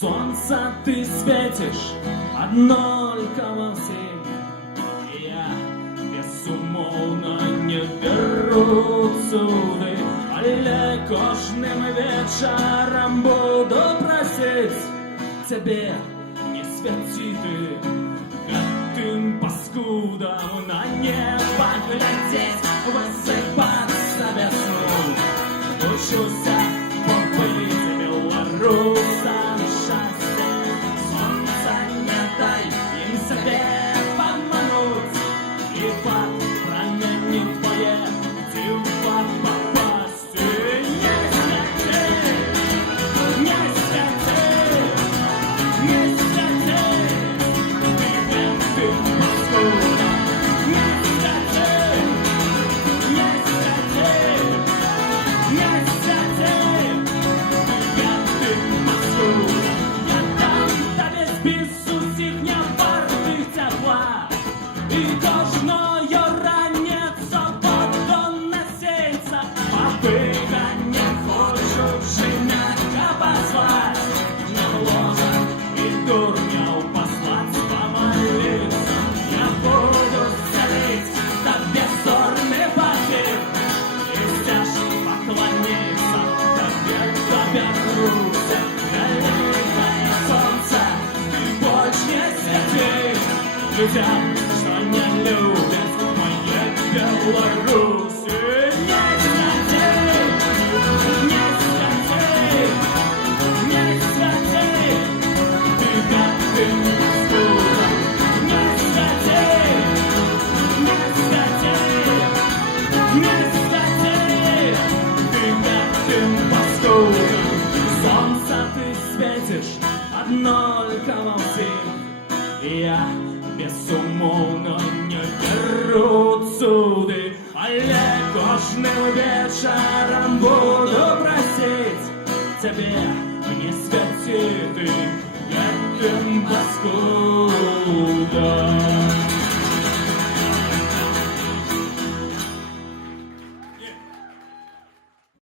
Солнце ты светишь од 0,7. Я безумовно не беру цуды, але кожным вечером буду просить тебе не свети ты гэтым паскудам на небо глядеть, высыпаться весну. Учуся побыть белорусом счастья. Солнце не дай им себе подмануть, и под пламени твое птица попасть. Не свети, не свети, не свети, ты гэтым паскудам. Не свети, не свети, не свети, ты гэтым паскудам. Я дам тебе спіс усіх нявартых цяпла, і кожною раніцо буду насіться. Побига не хочу жиняка позвать, на ложа и дурняў послать помолиться. Я буду целить тебе зорный пакет, и здесь поклониться тебе доберуся. Великое солнце, ты больше не свети людям, что не любят моей Беларуси. Не свети, не свети, не свети, ты гэтым паскудам. Не свети, не свети, не свети, ты гэтым паскудам. Солнце ты светишь од 0,7. Я безумовно не беру цуды, але кожным вечером буду просить тебе не свети ты гэтым паскудам.